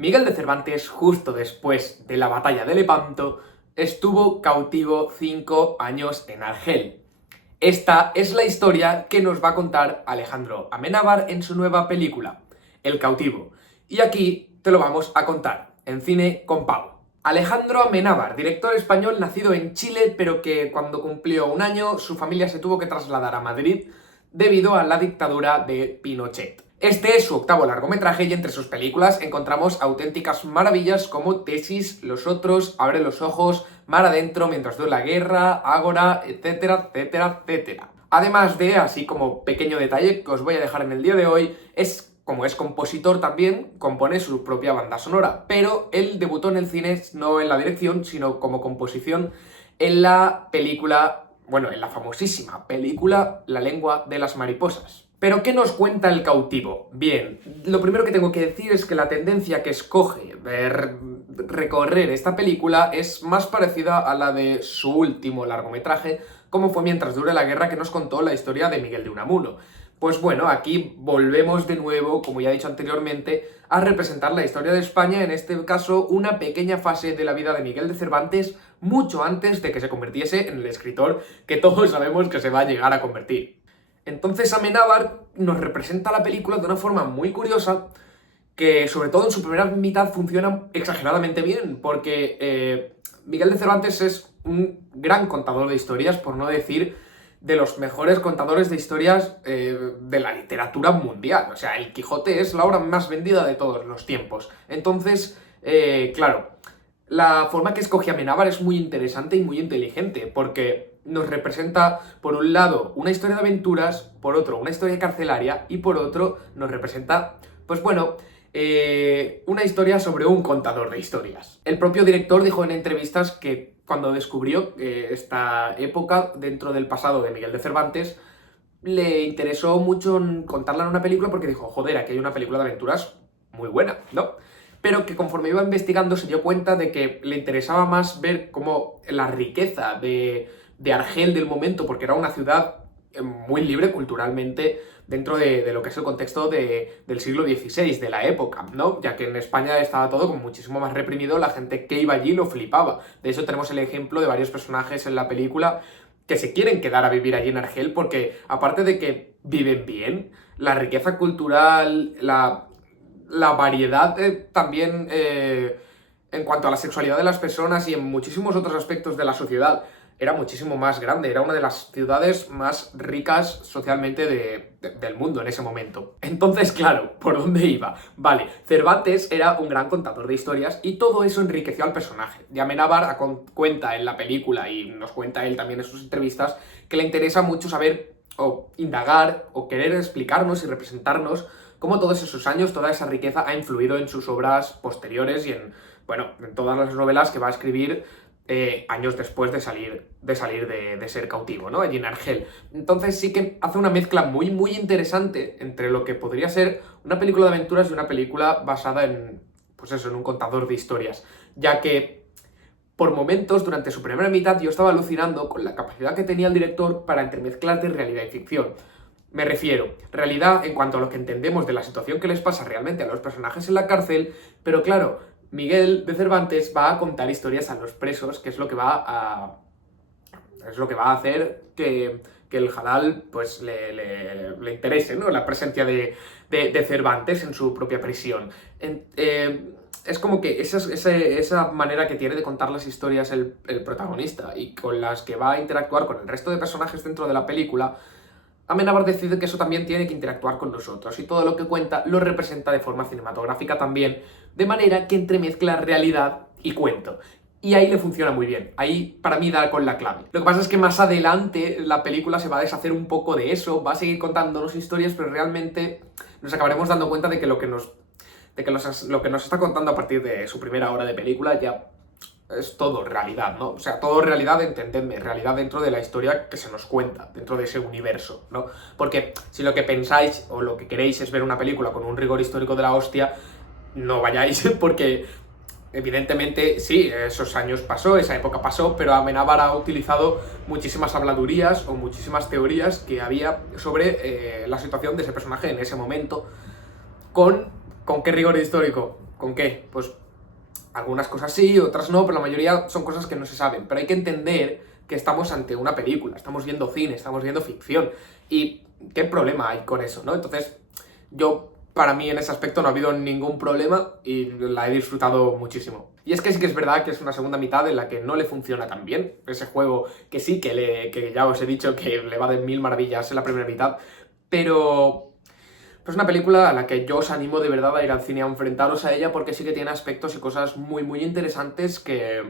Miguel de Cervantes, justo después de la batalla de Lepanto, estuvo cautivo 5 años en Argel. Esta es la historia que nos va a contar Alejandro Amenábar en su nueva película, El cautivo. Y aquí te lo vamos a contar, en Cine con Pau. Alejandro Amenábar, director español nacido en Chile, pero que cuando cumplió un año su familia se tuvo que trasladar a Madrid debido a la dictadura de Pinochet. Este es su octavo largometraje y entre sus películas encontramos auténticas maravillas como Tesis, Los Otros, Abre los Ojos, Mar Adentro, Mientras dure la guerra, Ágora, etcétera, etcétera, etcétera. Además de, así como pequeño detalle que os voy a dejar en el día de hoy, como es compositor también, compone su propia banda sonora, pero él debutó en el cine no en la dirección, sino como composición en la película, bueno, en la famosísima película La lengua de las mariposas. ¿Pero qué nos cuenta El cautivo? Bien, lo primero que tengo que decir es que la tendencia que escoge recorrer esta película es más parecida a la de su último largometraje, como fue Mientras dure la guerra, que nos contó la historia de Miguel de Unamuno. Pues bueno, aquí volvemos de nuevo, como ya he dicho anteriormente, a representar la historia de España, en este caso una pequeña fase de la vida de Miguel de Cervantes, mucho antes de que se convirtiese en el escritor que todos sabemos que se va a llegar a convertir. Entonces Amenábar nos representa la película de una forma muy curiosa, que sobre todo en su primera mitad funciona exageradamente bien, porque Miguel de Cervantes es un gran contador de historias, por no decir de los mejores contadores de historias de la literatura mundial. O sea, El Quijote es la obra más vendida de todos los tiempos. Entonces, claro, la forma que escoge Amenábar es muy interesante y muy inteligente, porque nos representa, por un lado, una historia de aventuras, por otro, una historia carcelaria, y por otro, nos representa, pues bueno, una historia sobre un contador de historias. El propio director dijo en entrevistas que cuando descubrió esta época dentro del pasado de Miguel de Cervantes, le interesó mucho contarla en una película porque dijo, joder, aquí hay una película de aventuras muy buena, ¿no? Pero que conforme iba investigando se dio cuenta de que le interesaba más ver cómo la riqueza de Argel del momento, porque era una ciudad muy libre culturalmente dentro de lo que es el contexto del siglo XVI, de la época, ¿no? Ya que en España estaba todo como muchísimo más reprimido, la gente que iba allí lo flipaba. De hecho, tenemos el ejemplo de varios personajes en la película que se quieren quedar a vivir allí en Argel porque, aparte de que viven bien, la riqueza cultural, la variedad también en cuanto a la sexualidad de las personas y en muchísimos otros aspectos de la sociedad era muchísimo más grande, era una de las ciudades más ricas socialmente del mundo en ese momento. Entonces, claro, ¿por dónde iba? Vale, Cervantes era un gran contador de historias y todo eso enriqueció al personaje. Y Amenábar cuenta en la película, y nos cuenta él también en sus entrevistas, que le interesa mucho saber o indagar o querer explicarnos y representarnos cómo todos esos años, toda esa riqueza ha influido en sus obras posteriores y en todas las novelas que va a escribir años después de salir de ser cautivo, ¿no? Allí en Argel. Entonces sí que hace una mezcla muy, muy interesante entre lo que podría ser una película de aventuras y una película basada en, pues eso, en un contador de historias. Ya que por momentos, durante su primera mitad, yo estaba alucinando con la capacidad que tenía el director para entremezclar de realidad y ficción. Me refiero, realidad en cuanto a lo que entendemos de la situación que les pasa realmente a los personajes en la cárcel, pero claro, Miguel de Cervantes va a contar historias a los presos, que es lo que va a hacer que el Hadal pues le interese, ¿no? La presencia de Cervantes en su propia prisión. Es como que esa manera que tiene de contar las historias el protagonista y con las que va a interactuar con el resto de personajes dentro de la película, Amenábar decide que eso también tiene que interactuar con nosotros y todo lo que cuenta lo representa de forma cinematográfica también, de manera que entremezcla realidad y cuento. Y ahí le funciona muy bien, ahí para mí da con la clave. Lo que pasa es que más adelante la película se va a deshacer un poco de eso, va a seguir contándonos historias, pero realmente nos acabaremos dando cuenta de que lo que nos está contando a partir de su primera hora de película ya es todo realidad, ¿no? O sea, todo realidad, entendedme, realidad dentro de la historia que se nos cuenta, dentro de ese universo, ¿no? Porque si lo que pensáis o lo que queréis es ver una película con un rigor histórico de la hostia, no vayáis porque evidentemente sí, esos años pasó, esa época pasó, pero Amenábar ha utilizado muchísimas habladurías o muchísimas teorías que había sobre la situación de ese personaje en ese momento. ¿Con qué rigor histórico? ¿Con qué? Pues algunas cosas sí, otras no, pero la mayoría son cosas que no se saben. Pero hay que entender que estamos ante una película, estamos viendo cine, estamos viendo ficción. ¿Y qué problema hay con eso, no? Entonces, para mí en ese aspecto no ha habido ningún problema y la he disfrutado muchísimo. Y es que sí que es verdad que es una segunda mitad en la que no le funciona tan bien. Ese juego que sí, que ya os he dicho que le va de mil maravillas en la primera mitad, pero es una película a la que yo os animo de verdad a ir al cine a enfrentaros a ella porque sí que tiene aspectos y cosas muy muy interesantes que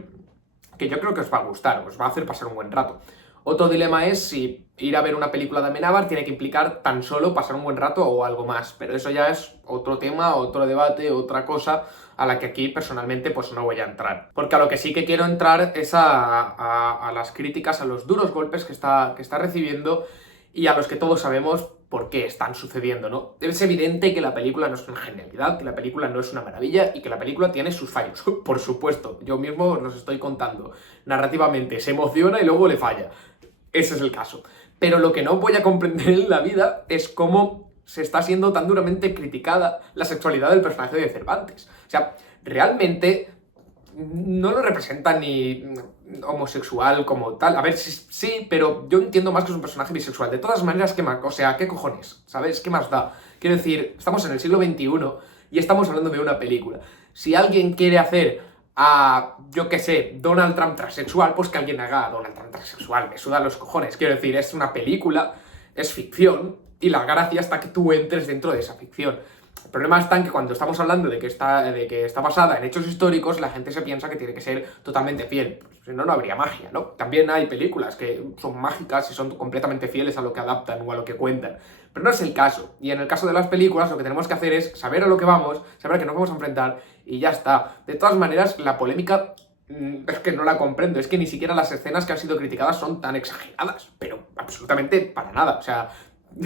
yo creo que os va a gustar, os va a hacer pasar un buen rato. Otro dilema es si ir a ver una película de Amenábar tiene que implicar tan solo pasar un buen rato o algo más, pero eso ya es otro tema, otro debate, otra cosa a la que aquí personalmente pues no voy a entrar. Porque a lo que sí que quiero entrar es a las críticas, a los duros golpes que está recibiendo y a los que todos sabemos por qué están sucediendo, ¿no? Es evidente que la película no es una genialidad, que la película no es una maravilla y que la película tiene sus fallos, por supuesto. Yo mismo os los estoy contando. Narrativamente se emociona y luego le falla. Ese es el caso. Pero lo que no voy a comprender en la vida es cómo se está siendo tan duramente criticada la sexualidad del personaje de Cervantes. O sea, realmente no lo representa ni homosexual como tal. A ver, sí, pero yo entiendo más que es un personaje bisexual. De todas maneras, ¿qué más? O sea, ¿qué cojones? ¿Sabes? ¿Qué más da? Quiero decir, estamos en el siglo XXI y estamos hablando de una película. Si alguien quiere hacer a, yo qué sé, Donald Trump transexual, pues que alguien haga a Donald Trump transexual. Me sudan los cojones. Quiero decir, es una película, es ficción, y la gracia está que tú entres dentro de esa ficción. El problema está en que cuando estamos hablando de que está basada en hechos históricos, la gente se piensa que tiene que ser totalmente fiel. Si no, no habría magia, ¿no? También hay películas que son mágicas y son completamente fieles a lo que adaptan o a lo que cuentan. Pero no es el caso. Y en el caso de las películas, lo que tenemos que hacer es saber a lo que vamos, saber a qué nos vamos a enfrentar y ya está. De todas maneras, la polémica es que no la comprendo. Es que ni siquiera las escenas que han sido criticadas son tan exageradas. Pero absolutamente para nada. O sea,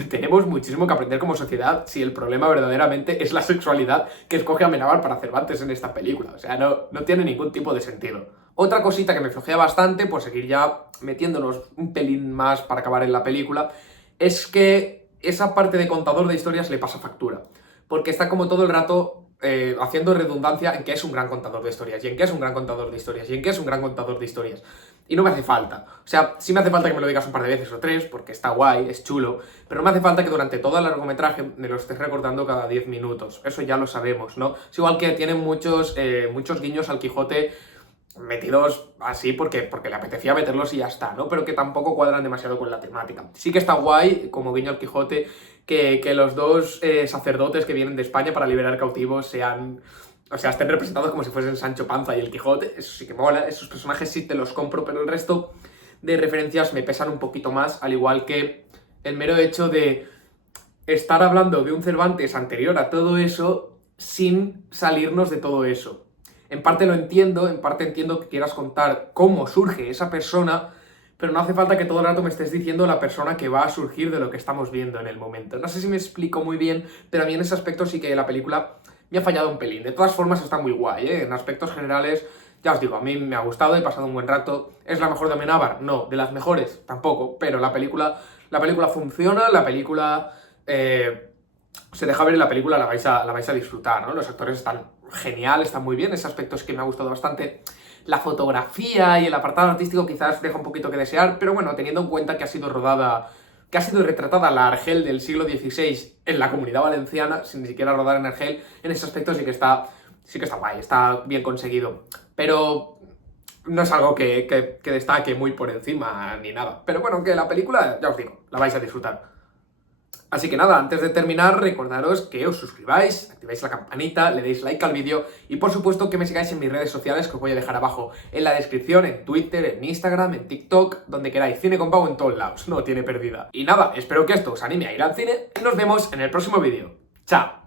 tenemos muchísimo que aprender como sociedad si el problema verdaderamente es la sexualidad que escoge Amenábar para Cervantes en esta película. O sea, no tiene ningún tipo de sentido. Otra cosita que me flojea bastante, por seguir ya metiéndonos un pelín más para acabar en la película, es que esa parte de contador de historias le pasa factura. Porque está como todo el rato haciendo redundancia en que es un gran contador de historias, y en que es un gran contador de historias, y en que es un gran contador de historias. Y no me hace falta. O sea, sí me hace falta que me lo digas un par de veces o tres, porque está guay, es chulo, pero no me hace falta que durante todo el largometraje me lo estés recordando cada 10 minutos. Eso ya lo sabemos, ¿no? Es igual que tienen muchos guiños al Quijote metidos así porque le apetecía meterlos y ya está, ¿no? Pero que tampoco cuadran demasiado con la temática. Sí que está guay, como guiño al Quijote, que los dos sacerdotes que vienen de España para liberar cautivos estén representados como si fuesen Sancho Panza y el Quijote. Eso sí que mola, esos personajes sí te los compro, pero el resto de referencias me pesan un poquito más, al igual que el mero hecho de estar hablando de un Cervantes anterior a todo eso sin salirnos de todo eso. En parte lo entiendo, en parte entiendo que quieras contar cómo surge esa persona, pero no hace falta que todo el rato me estés diciendo la persona que va a surgir de lo que estamos viendo en el momento. No sé si me explico muy bien, pero a mí en ese aspecto sí que la película me ha fallado un pelín. De todas formas está muy guay, ¿eh? En aspectos generales, ya os digo, a mí me ha gustado, he pasado un buen rato. ¿Es la mejor de Amenábar? No. ¿De las mejores? Tampoco, pero la película funciona, la película se deja ver, en la película la vais a disfrutar, ¿no? Los actores están genial, están muy bien, ese aspecto es que me ha gustado bastante. La fotografía y el apartado artístico quizás deja un poquito que desear, pero bueno, teniendo en cuenta que ha sido retratada la Argel del siglo XVI en la Comunidad Valenciana, sin ni siquiera rodar en Argel, en ese aspecto sí que está guay, está bien conseguido. Pero no es algo que destaque muy por encima ni nada. Pero bueno, que la película, ya os digo, la vais a disfrutar. Así que nada, antes de terminar, recordaros que os suscribáis, activáis la campanita, le deis like al vídeo y por supuesto que me sigáis en mis redes sociales que os voy a dejar abajo en la descripción, en Twitter, en Instagram, en TikTok, donde queráis. Cine con Pau en todos lados, no tiene pérdida. Y nada, espero que esto os anime a ir al cine y nos vemos en el próximo vídeo. ¡Chao!